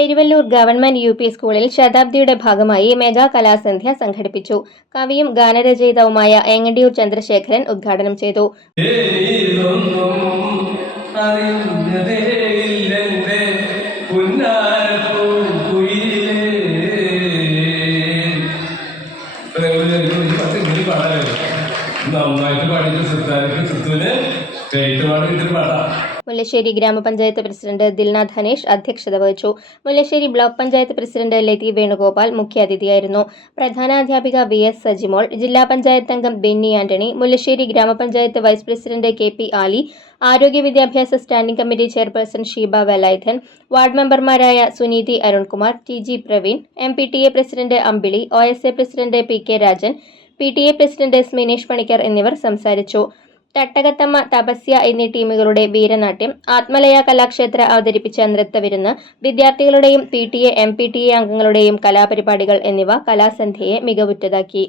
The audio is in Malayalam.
പെരുവല്ലൂർ ഗവൺമെന്റ് യു പി സ്കൂളിൽ ശതാബ്ദിയുടെ ഭാഗമായി മെഗാ കലാസന്ധ്യ സംഘടിപ്പിച്ചു കവിയും ഗാനരചയിതാവുമായ ഏങ്ങണ്ടിയൂർ ചന്ദ്രശേഖരൻ ഉദ്ഘാടനം ചെയ്തു. നന്നായിട്ട് പാടിയിട്ട് പാടിയിട്ട് പാട്ടാ മുല്ലശ്ശേരി ഗ്രാമപഞ്ചായത്ത് പ്രസിഡന്റ് ദിൽനാഥ് ഹനേഷ് അധ്യക്ഷത വഹിച്ചു. മുല്ലശ്ശേരി ബ്ലോക്ക് പഞ്ചായത്ത് പ്രസിഡന്റ് ലതി വേണുഗോപാൽ മുഖ്യാതിഥിയായിരുന്നു. പ്രധാനാധ്യാപിക വി എസ് സജിമോൾ ജില്ലാ പഞ്ചായത്ത് അംഗം ബെന്നി ആന്റണി മുല്ലശ്ശേരി ഗ്രാമപഞ്ചായത്ത് vice president K P Ali ആരോഗ്യ വിദ്യാഭ്യാസ standing committee chairperson Sheeba Velayudhan ward മെമ്പർമാരായ Suneethi Arunkumar T G Praveen M P T A president Ambili O S A president P K Rajan P T A president Sminesh Panicker എന്നിവർ സംസാരിച്ചു. തട്ടകത്തമ്മ തപസ്യ എന്നീ ടീമുകളുടെ വീരനാട്യം ആത്മലയ കലാക്ഷേത്ര അവതരിപ്പിച്ച നൃത്തവിരുന്ന് വിദ്യാർത്ഥികളുടെയും P T A M P T A അംഗങ്ങളുടെയും കലാപരിപാടികൾ എന്നിവ കലാസന്ധ്യയെ മികവുറ്റതാക്കി.